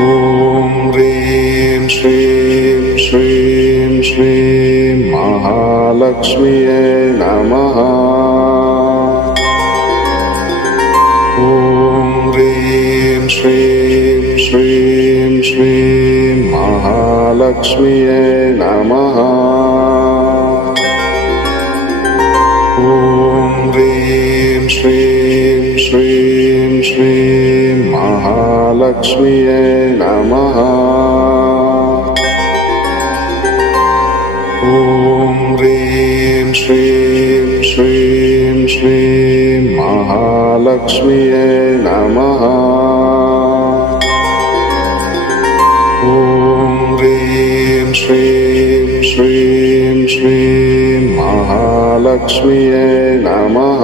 ॐ ह्रीं श्रीं श्रीं श्रीं महालक्ष्म्यै नमः। ॐ ह्रीं श्रीं श्रीं श्रीं महालक्ष्म्यै नमः। ॐ ह्रीं श्रीं श्रीं श्रीं महालक्ष्म्यै नमः। ॐ ह्रीं श्रीं श्रीं श्रीं महालक्ष्म्यै नमः। ॐ ह्रीं श्रीं श्रीं श्रीं महालक्ष्म्यै नमः।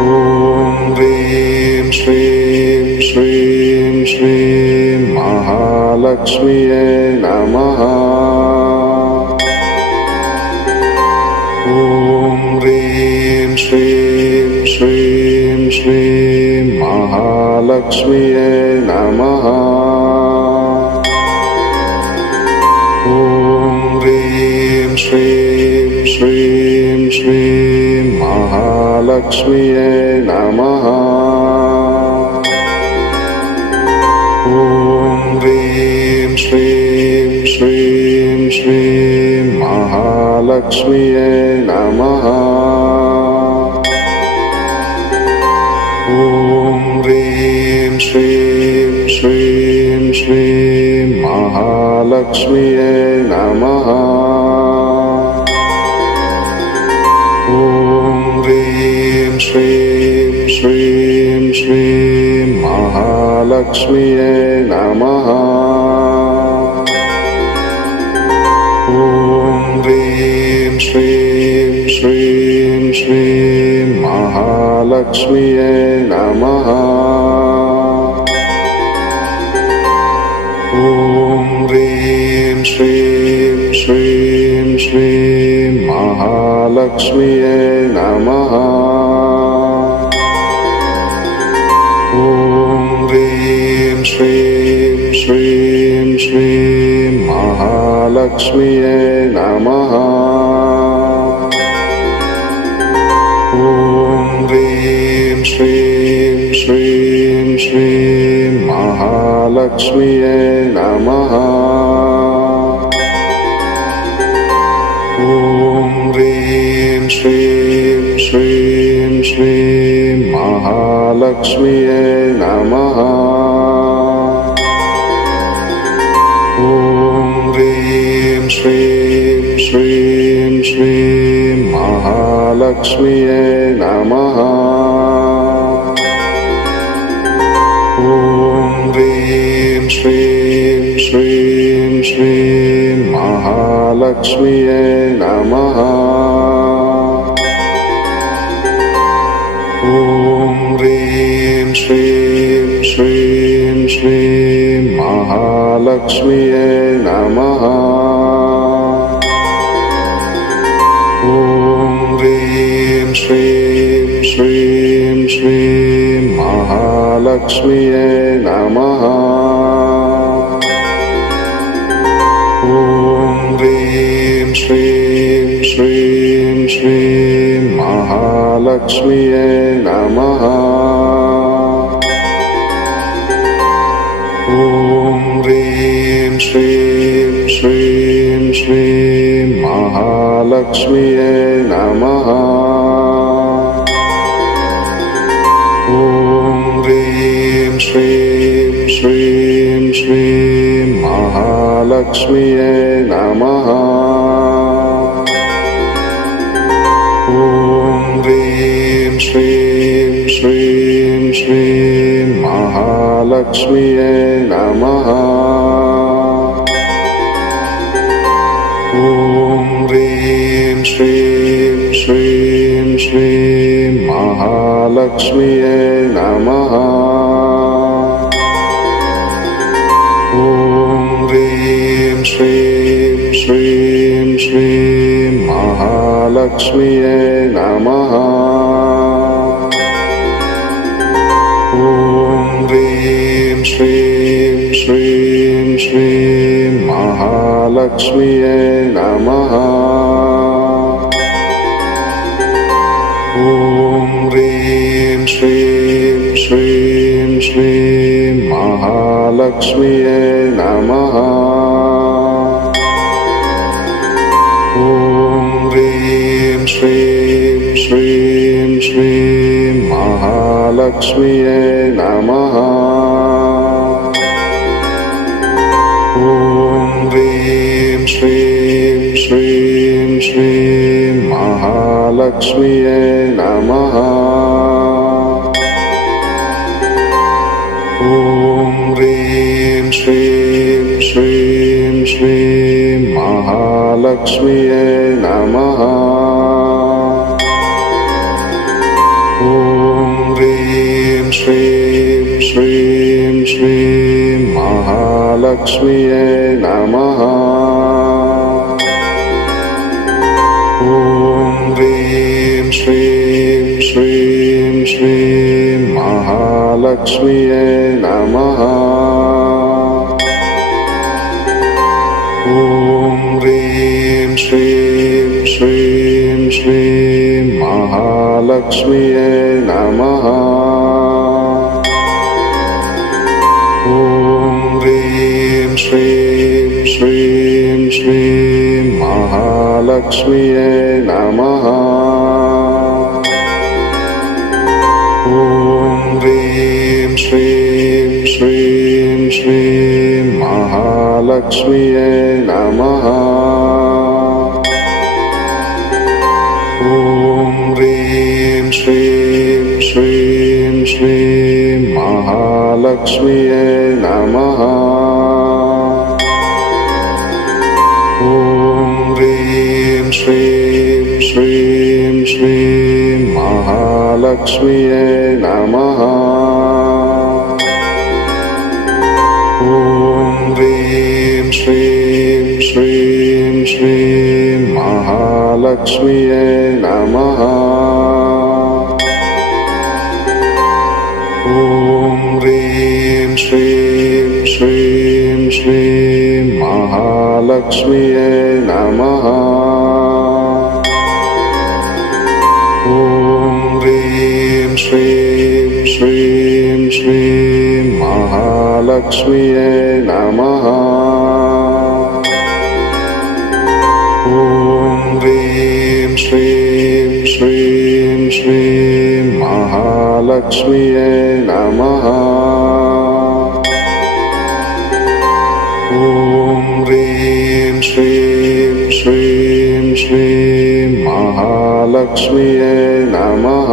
ॐ ह्रीं श्रीं श्रीं श्रीं महालक्ष्म्यै नमः। ॐ ह्रीं श्रीं श्रीं श्रीं महालक्ष्म्यै नमः। ॐ ह्रीं श्रीं श्रीं श्रीं महालक्ष्म्यै नमः। ॐ ह्रीं श्रीं श्रीं श्रीं महालक्ष्म्यै नमः। ॐ ह्रीं श्रीं श्रीं श्रीं महालक्ष्म्यै नमः। ॐ ह्रीं श्रीं श्रीं श्रीं महालक्ष्म्यै नमः। ॐ ह्रीं श्रीं श्रीं श्रीं महालक्ष्म्यै नमः। ॐ ह्रीं श्रीं श्रीं श्रीं महालक्ष्म्यै नमः। ॐ ह्रीं श्रीं श्रीं श्रीं महालक्ष्म्यै नमः। ॐ ह्रीं श्रीं श्रीं श्रीं महालक्ष्म्यै नमः। ॐ ह्रीं श्रीं श्रीं श्रीं महालक्ष्म्यै नमः। ॐ ह्रीं श्रीं श्रीं श्रीं महालक्ष्म्यै नमः। ॐ ह्रीं श्रीं श्रीं श्रीं महालक्ष्म्यै नमः। ॐ ह्रीं श्रीं श्रीं श्रीं महालक्ष्म्यै नमः। ॐ ह्रीं श्रीं श्रीं श्रीं महालक्ष्म्यै नमः। ॐ ह्रीं श्रीं श्रीं श्रीं महालक्ष्म्यै नमः। ॐ ह्रीं श्रीं श्रीं श्रीं महालक्ष्म्यै नमः। ॐ ह्रीं श्रीं श्रीं श्रीं महालक्ष्म्यै नमः। ॐ ह्रीं श्रीं श्रीं श्रीं महालक्ष्म्यै नमः। ॐ ह्रीं श्रीं श्रीं श्रीं महालक्ष्म्यै नमः। ॐ ह्रीं श्रीं श्रीं श्रीं महालक्ष्म्यै नमः। ॐ महालक्ष्म्यै नमः। ॐ ह्रीं श्रीं श्रीं श्रीं महालक्ष्म्यै नमः। ॐ ह्रीं श्रीं श्रीं श्रीं महालक्ष्म्यै नमः। ॐ ह्रीं श्रीं श्रीं श्रीं महालक्ष्म्यै नमः। ॐ ह्रीं श्रीं श्रीं श्रीं महालक्ष्म्यै नमः। ॐ ह्रीं श्रीं श्रीं श्रीं महालक्ष्म्यै नमः। ॐ ह्रीं श्रीं श्रीं श्रीं महालक्ष्म्यै नमः। ॐ ह्रीं श्रीं श्रीं श्रीं महालक्ष्म्यै नमः। ॐ ह्रीं श्रीं श्रीं श्रीं महालक्ष्म्यै नमः। ॐ ह्रीं श्रीं श्रीं श्रीं महालक्ष्म्यै नमः। ॐ ह्रीं श्रीं श्रीं श्रीं महालक्ष्म्यै नमः। ॐ ह्रीं श्रीं श्रीं श्रीं महालक्ष्म्यै नमः। ॐ ह्रीं श्रीं श्रीं श्रीं महालक्ष्म्यै नमः। ॐ ह्रीं श्रीं श्रीं श्रीं महालक्ष्म्यै नमः। ॐ ह्रीं श्रीं श्रीं श्रीं महालक्ष्म्यै नमः। ॐ ह्रीं श्रीं श्रीं श्रीं महालक्ष्म्यै नमः। ॐ ह्रीं श्रीं श्रीं श्रीं महालक्ष्म्यै नमः।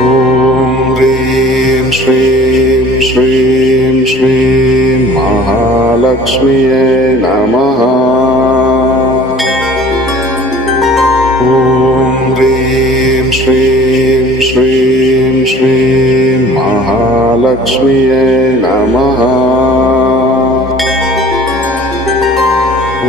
ॐ ह्रीं श्रीं श्रीं श्रीं महालक्ष्म्यै नमः। ॐ ह्रीं श्रीं श्रीं श्रीं महालक्ष्म्यै नमः। ॐ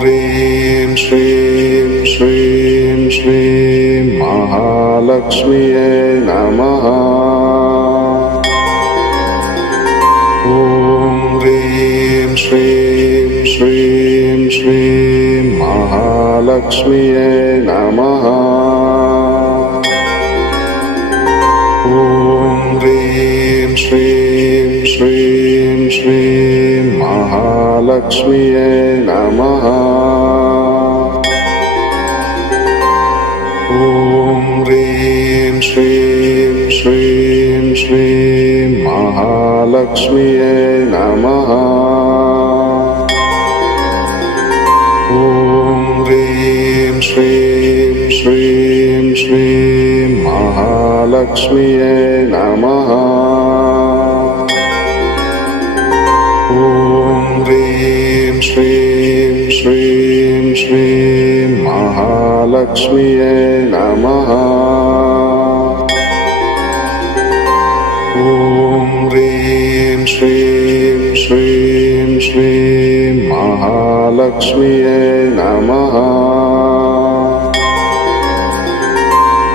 ह्रीं श्रीं श्रीं श्रीं महालक्ष्म्यै नमः। ॐ ह्रीं श्रीं श्रीं श्रीं महालक्ष्म्यै नमः। ॐ ह्रीं श्रीं श्रीं श्रीं महालक्ष्म्यै नमः। ॐ ह्रीं श्रीं श्रीं श्रीं महालक्ष्म्यै नमः। ॐ ह्रीं श्रीं श्रीं श्रीं महालक्ष्म्यै नमः। ॐ ह्रीं श्रीं श्रीं श्रीं महालक्ष्म्यै नमः। ॐ ह्रीं श्रीं श्रीं श्रीं महालक्ष्म्यै नमः।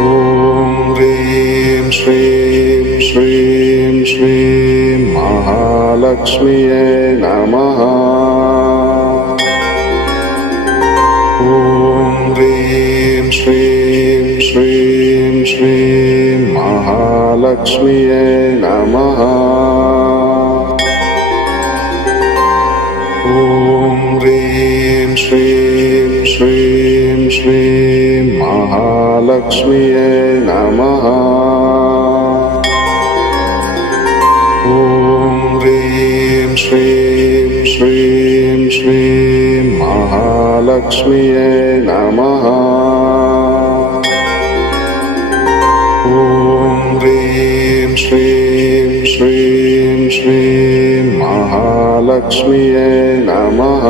ॐ ह्रीं श्रीं श्रीं श्रीं महालक्ष्म्यै नमः। ॐ ह्रीं श्रीं श्रीं श्रीं महालक्ष्म्यै नमः। ॐ ह्रीं श्रीं श्रीं श्रीं महालक्ष्म्यै नमः। ॐ ह्रीं श्रीं श्रीं श्रीं महालक्ष्म्यै नमः। ॐ ह्रीं श्रीं श्रीं श्रीं महालक्ष्म्यै नमः।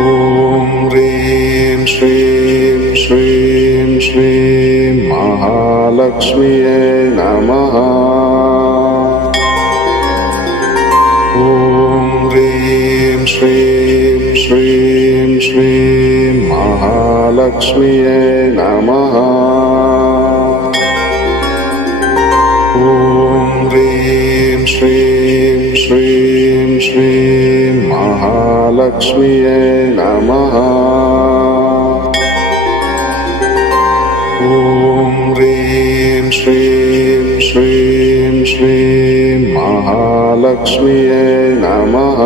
ॐ ह्रीं श्रीं श्रीं श्रीं महालक्ष्म्यै नमः। ॐ ह्रीं श्रीं श्रीं श्रीं महालक्ष्म्यै नमः। ॐ ह्रीं श्रीं श्रीं श्रीं महालक्ष्म्यै नमः। ॐ ह्रीं श्रीं श्रीं श्रीं महालक्ष्म्यै नमः।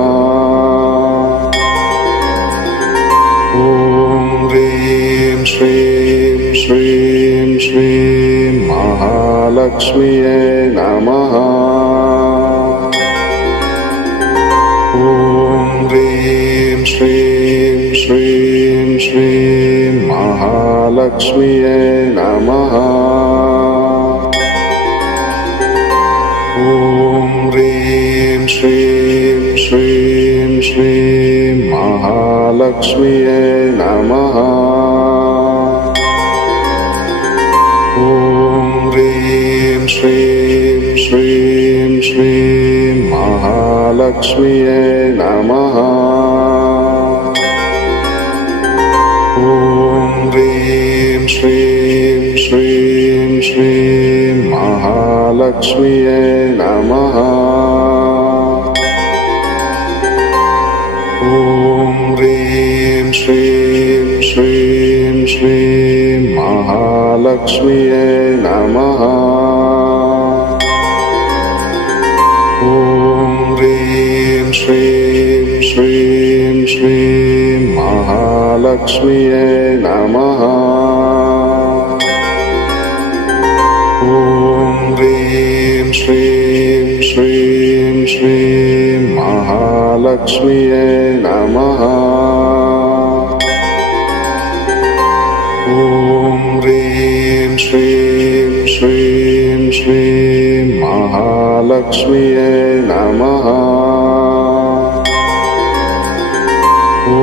ॐ ह्रीं श्रीं श्रीं श्रीं महालक्ष्म्यै नमः। ॐ ह्रीं श्रीं श्रीं श्रीं महालक्ष्म्यै नमः। ॐ ह्रीं श्रीं श्रीं श्रीं महालक्ष्म्यै नमः। ॐ ह्रीं श्रीं श्रीं श्रीं महालक्ष्म्यै नमः। ॐ ह्रीं श्रीं श्रीं श्रीं महालक्ष्म्यै नमः। ॐ ह्रीं श्रीं श्रीं श्रीं महालक्ष्म्यै नमः। ॐ ह्रीं श्रीं श्रीं श्रीं महालक्ष्म्यै नमः। ॐ ह्रीं श्रीं श्रीं श्रीं महालक्ष्म्यै नमः। ॐ ह्रीं श्रीं श्रीं श्रीं महालक्ष्म्यै नमः। ॐ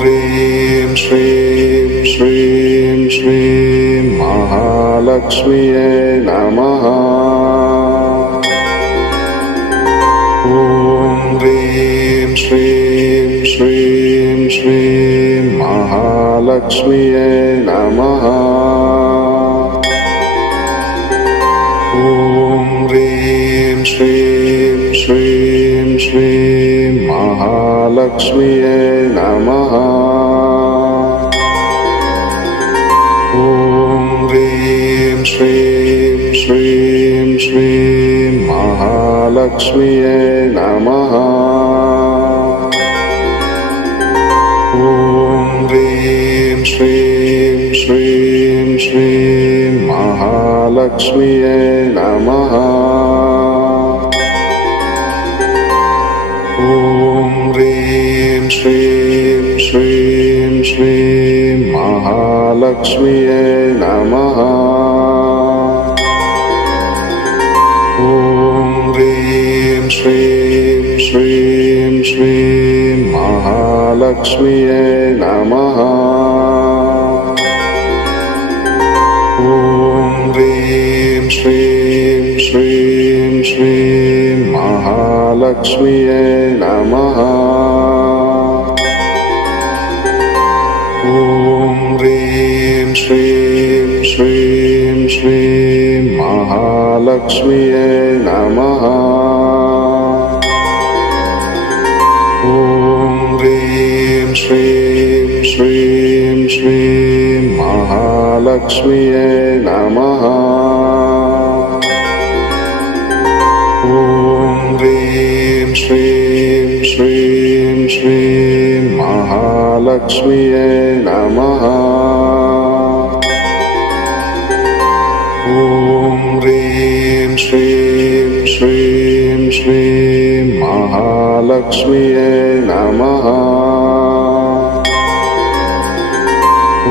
ह्रीं श्रीं श्रीं श्रीं महालक्ष्म्यै नमः। ॐ ह्रीं श्रीं श्रीं श्रीं महालक्ष्म्यै नमः। ॐ ह्रीं श्रीं श्रीं श्रीं महालक्ष्म्यै नमः। ॐ ह्रीं श्रीं श्रीं श्रीं महालक्ष्म्यै नमः। ॐ ह्रीं श्रीं श्रीं श्रीं महालक्ष्म्यै नमः। ॐ ह्रीं श्रीं श्रीं श्रीं महालक्ष्म्यै नमः। ॐ ह्रीं श्रीं श्रीं श्रीं महालक्ष्म्यै नमः। ॐ ह्रीं श्रीं श्रीं श्रीं महालक्ष्म्यै नमः। ॐ ह्रीं श्रीं श्रीं श्रीं महालक्ष्म्यै नमः। ॐ ह्रीं श्रीं श्रीं श्रीं महालक्ष्म्यै नमः। ॐ ह्रीं श्रीं श्रीं श्रीं महालक्ष्म्यै नमः। ॐ ह्रीं श्रीं श्रीं श्रीं महालक्ष्म्यै नमः।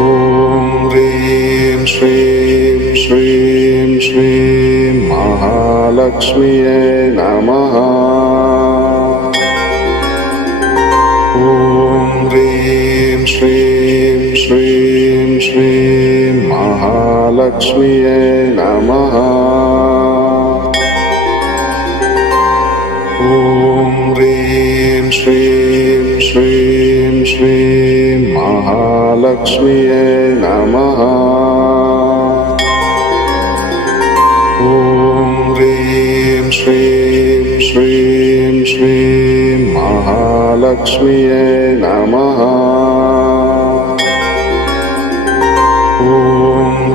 ॐ ह्रीं श्रीं श्रीं श्रीं महालक्ष्म्यै नमः। ॐ ह्रीं श्रीं श्रीं श्रीं महालक्ष्म्यै नमः। ॐ ह्रीं श्रीं श्रीं श्रीं महालक्ष्म्यै नमः। ॐ ह्रीं श्रीं श्रीं श्रीं महालक्ष्म्यै नमः। ॐ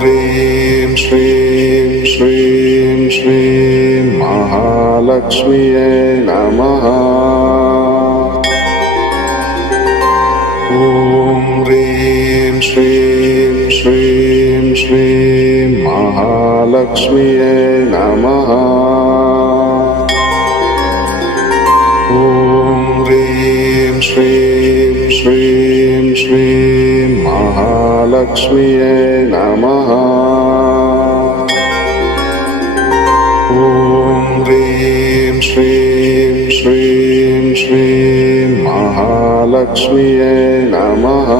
ह्रीं श्रीं श्रीं श्रीं महालक्ष्म्यै नमः। ॐ ह्रीं श्रीं श्रीं श्रीं महालक्ष्म्यै नमः। ॐ ह्रीं श्रीं श्रीं श्रीं महालक्ष्म्यै नमः। ॐ ह्रीं श्रीं श्रीं श्रीं महालक्ष्म्यै नमः।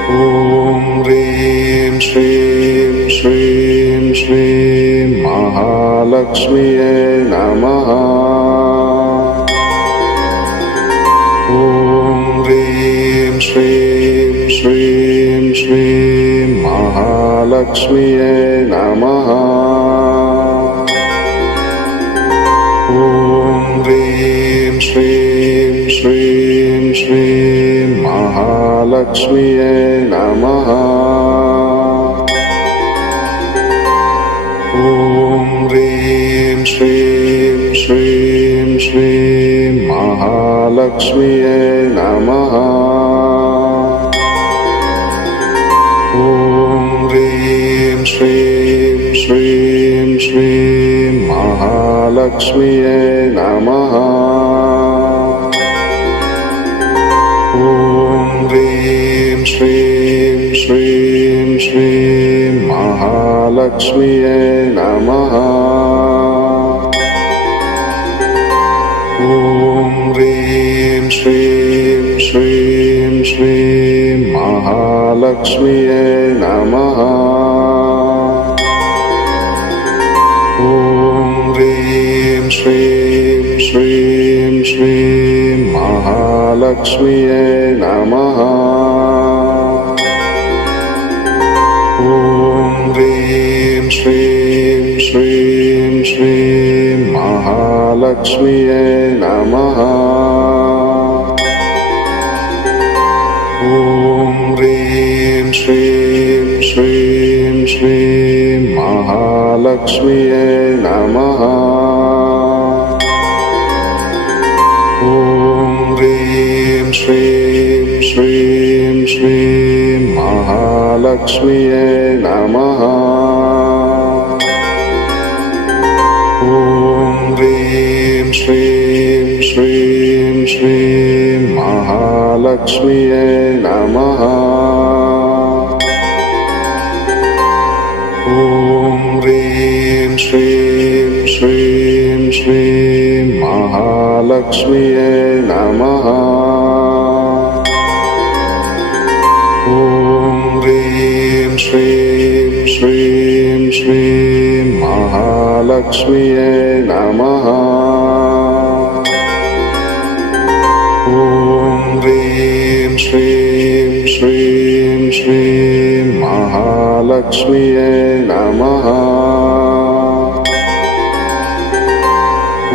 ॐ ह्रीं श्रीं श्रीं श्रीं महालक्ष्म्यै नमः। ॐ ह्रीं श्रीं श्रीं श्रीं महालक्ष्म्यै नमः। ॐ ह्रीं श्रीं श्रीं श्रीं महालक्ष्म्यै नमः। ॐ ह्रीं श्रीं श्रीं श्रीं महालक्ष्म्यै नमः। ॐ ह्रीं श्रीं श्रीं श्रीं महालक्ष्म्यै नमः। ॐ ह्रीं श्रीं श्रीं श्रीं महालक्ष्म्यै नमः। ॐ ह्रीं श्रीं श्रीं श्रीं महालक्ष्म्यै नमः। ॐ ह्रीं श्रीं श्रीं श्रीं महालक्ष्म्यै नमः। ॐ ह्रीं श्रीं श्रीं श्रीं महालक्ष्म्यै नमः। ॐ ह्रीं श्रीं श्रीं श्रीं महालक्ष्म्यै नमः। ॐ ह्रीं श्रीं श्रीं श्रीं महालक्ष्म्यै नमः। ॐ ह्रीं श्रीं श्रीं श्रीं महालक्ष्म्यै नमः। ॐ ह्रीं श्रीं श्रीं श्रीं महालक्ष्म्यै नमः। ॐ ह्रीं श्रीं श्रीं श्रीं महालक्ष्म्यै नमः। ॐ ह्रीं श्रीं श्रीं श्रीं महालक्ष्म्यै नमः। ॐ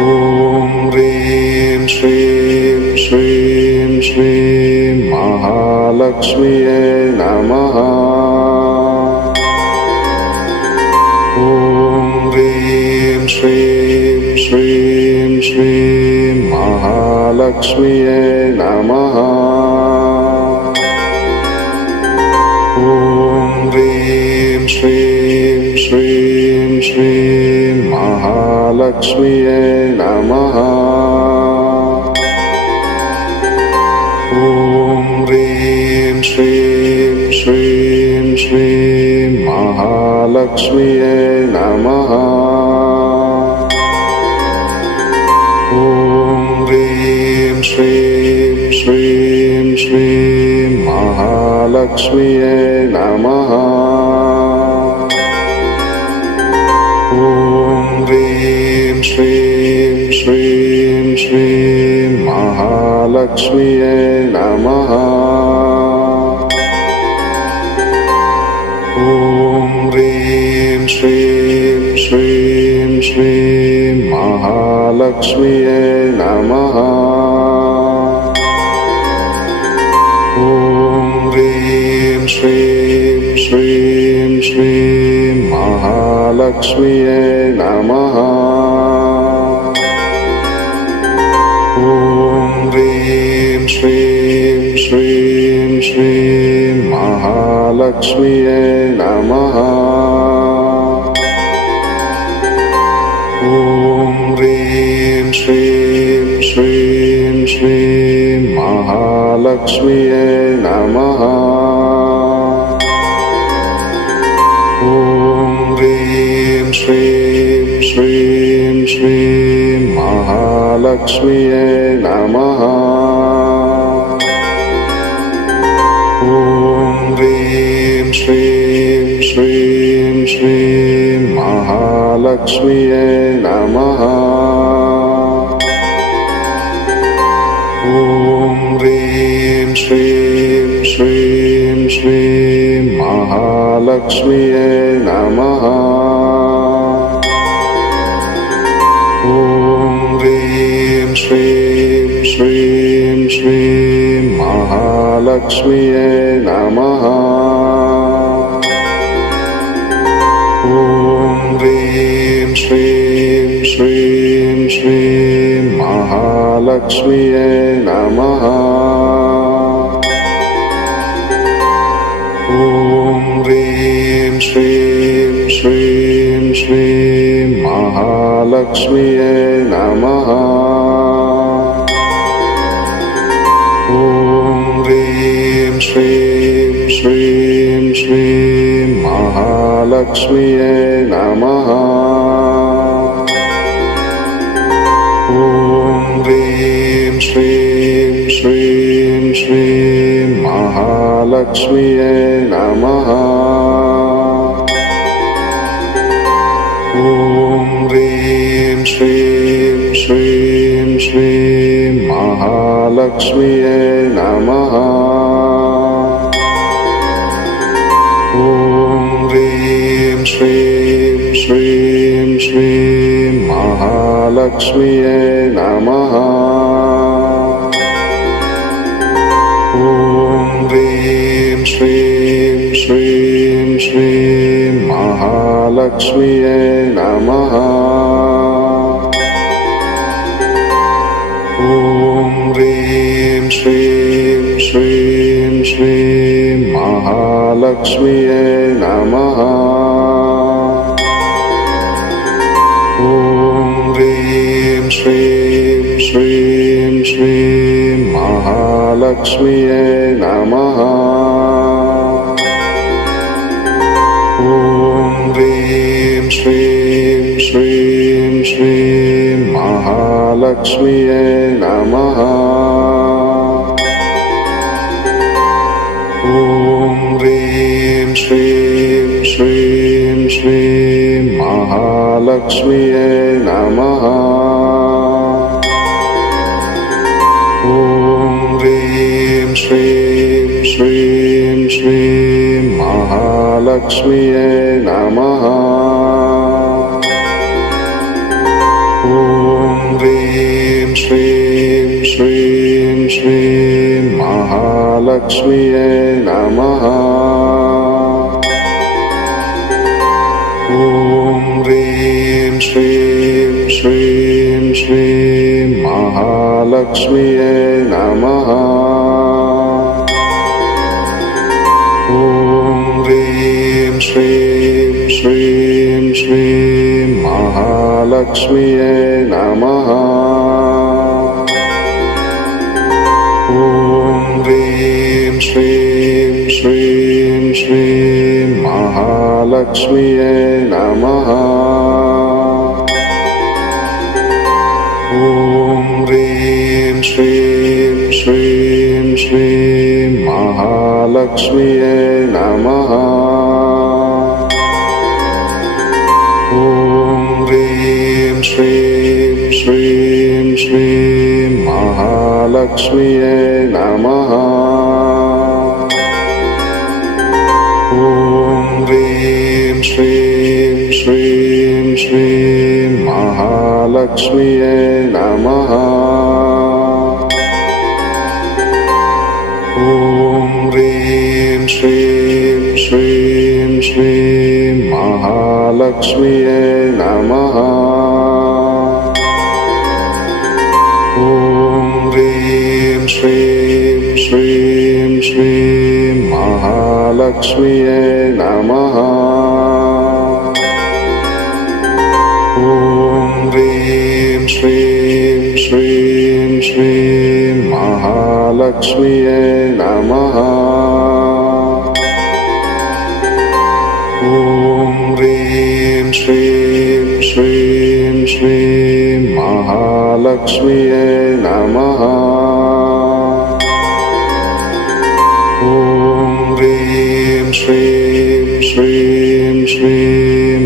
ह्रीं श्रीं श्रीं श्रीं महालक्ष्म्यै नमः। ॐ ह्रीं श्रीं श्रीं श्रीं महालक्ष्म्यै नमः। ॐ ह्रीं श्रीं श्रीं श्रीं महालक्ष्म्यै नमः। ॐ ह्रीं श्रीं श्रीं श्रीं महालक्ष्म्यै नमः। ॐ ह्रीं श्रीं श्रीं श्रीं महालक्ष्म्यै नमः। ॐ ह्रीं श्रीं श्रीं श्रीं महालक्ष्म्यै नमः। ॐ ह्रीं श्रीं श्रीं श्रीं महालक्ष्म्यै नमः। ॐ ह्रीं श्रीं श्रीं श्रीं महालक्ष्म्यै नमः। ॐ ह्रीं श्रीं श्रीं श्रीं महालक्ष्म्यै नमः। ॐ ह्रीं श्रीं श्रीं श्रीं महालक्ष्म्यै नमः। ॐ ह्रीं श्रीं श्रीं श्रीं महालक्ष्म्यै नमः। ॐ ह्रीं श्रीं श्रीं श्रीं महालक्ष्म्यै नमः। ॐ ह्रीं श्रीं श्रीं श्रीं महालक्ष्म्यै नमः। ॐ ह्रीं श्रीं श्रीं श्रीं महालक्ष्म्यै नमः। ॐ ह्रीं श्रीं श्रीं श्रीं महालक्ष्म्यै नमः। ॐ ह्रीं श्रीं श्रीं श्रीं महालक्ष्म्यै नमः। ॐ ह्रीं श्रीं श्रीं श्रीं महालक्ष्म्यै नमः। ॐ ह्रीं श्रीं श्रीं श्रीं महालक्ष्म्यै नमः। ॐ ह्रीं श्रीं श्रीं श्रीं महालक्ष्म्यै नमः। ॐ ह्रीं श्रीं श्रीं श्रीं महालक्ष्म्यै नमः। ॐ ह्रीं श्रीं श्रीं श्रीं महालक्ष्म्यै नमः। ॐ ह्रीं श्रीं श्रीं श्रीं महालक्ष्म्यै नमः। ॐ ह्रीं श्रीं श्रीं श्रीं महालक्ष्म्यै नमः। ॐ ह्रीं श्रीं श्रीं श्रीं महालक्ष्म्यै नमः। ॐ ह्रीं श्रीं श्रीं श्रीं महालक्ष्म्यै नमः। ॐ ह्रीं श्रीं श्रीं श्रीं महालक्ष्म्यै नमः। ॐ ह्रीं श्रीं श्रीं श्रीं महालक्ष्म्यै नमः। ॐ ह्रीं श्रीं श्रीं श्रीं महालक्ष्म्यै नमः। ॐ ह्रीं श्रीं श्रीं श्रीं महालक्ष्म्यै नमः। ॐ ह्रीं श्रीं श्रीं श्रीं महालक्ष्म्यै नमः। ॐ ह्रीं श्रीं श्रीं श्रीं महालक्ष्म्यै नमः। ॐ ह्रीं श्रीं श्रीं श्रीं महालक्ष्म्यै नमः। ॐ ह्रीं श्रीं श्रीं श्रीं महालक्ष्म्यै नमः। ॐ ह्रीं श्रीं श्रीं श्रीं महालक्ष्म्यै नमः। ॐ ह्रीं श्रीं श्रीं श्रीं महालक्ष्म्यै नमः। ॐ ह्रीं श्रीं श्रीं श्रीं महालक्ष्म्यै नमः। ॐ ह्रीं श्रीं श्रीं श्रीं महालक्ष्म्यै नमः। ॐ ह्रीं श्रीं श्रीं श्रीं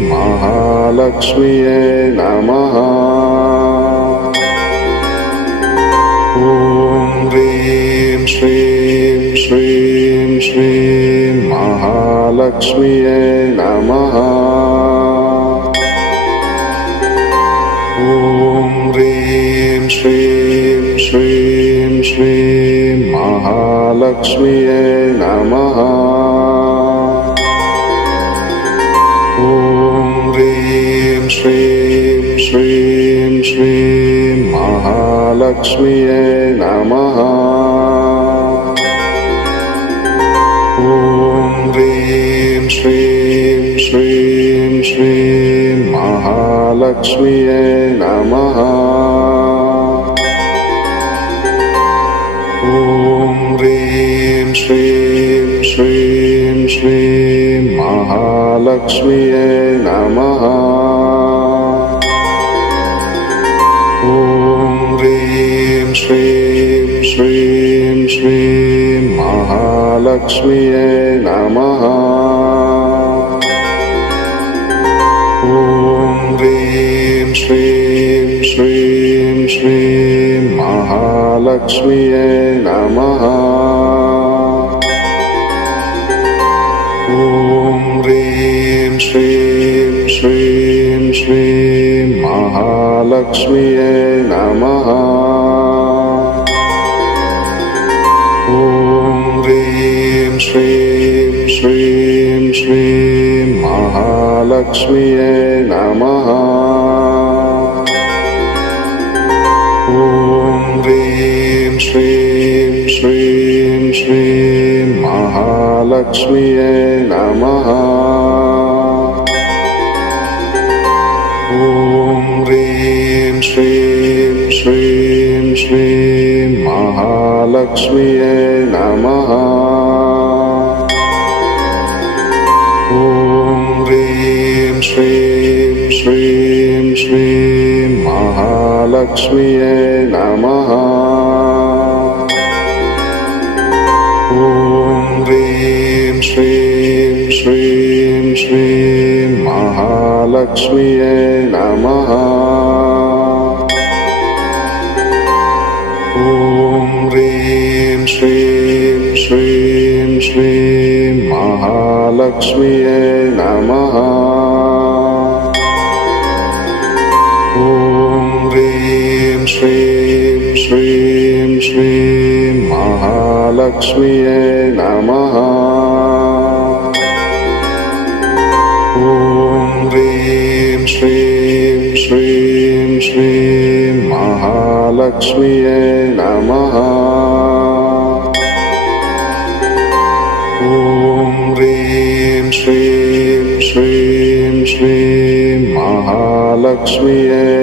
महालक्ष्म्यै नमः। ॐ ह्रीं श्रीं श्रीं श्रीं महालक्ष्म्यै नमः। ॐ ह्रीं श्रीं श्रीं श्रीं महालक्ष्म्यै नमः। ॐ ह्रीं श्रीं श्रीं श्रीं महालक्ष्म्यै नमः। ॐ ह्रीं श्रीं श्रीं श्रीं महालक्ष्म्यै नमः। ॐ ह्रीं श्रीं श्रीं श्रीं महालक्ष्म्यै नमः। ॐ ह्रीं श्रीं श्रीं श्रीं महालक्ष्म्यै नमः। ॐ ह्रीं श्रीं श्रीं श्रीं महालक्ष्म्यै नमः। ॐ ह्रीं श्रीं श्रीं श्रीं महालक्ष्म्यै नमः। ॐ ह्रीं श्रीं श्रीं श्रीं महालक्ष्म्यै नमः। ॐ ह्रीं श्रीं श्रीं श्रीं महालक्ष्म्यै नमः। ॐ ह्रीं श्रीं श्रीं श्रीं महालक्ष्म्यै नमः। ॐ ह्रीं श्रीं श्रीं श्रीं महालक्ष्म्यै नमः। ॐ ह्रीं श्रीं श्रीं श्रीं महालक्ष्म्यै नमः। ॐ ह्रीं श्रीं श्रीं श्रीं महालक्ष्म्यै नमः। ॐ ह्रीं श्रीं श्रीं श्रीं महालक्ष्म्यै नमः। ॐ ह्रीं श्रीं श्रीं श्रीं महालक्ष्म्यै नमः। ॐ ह्रीं श्रीं श्रीं श्रीं महालक्ष्म्यै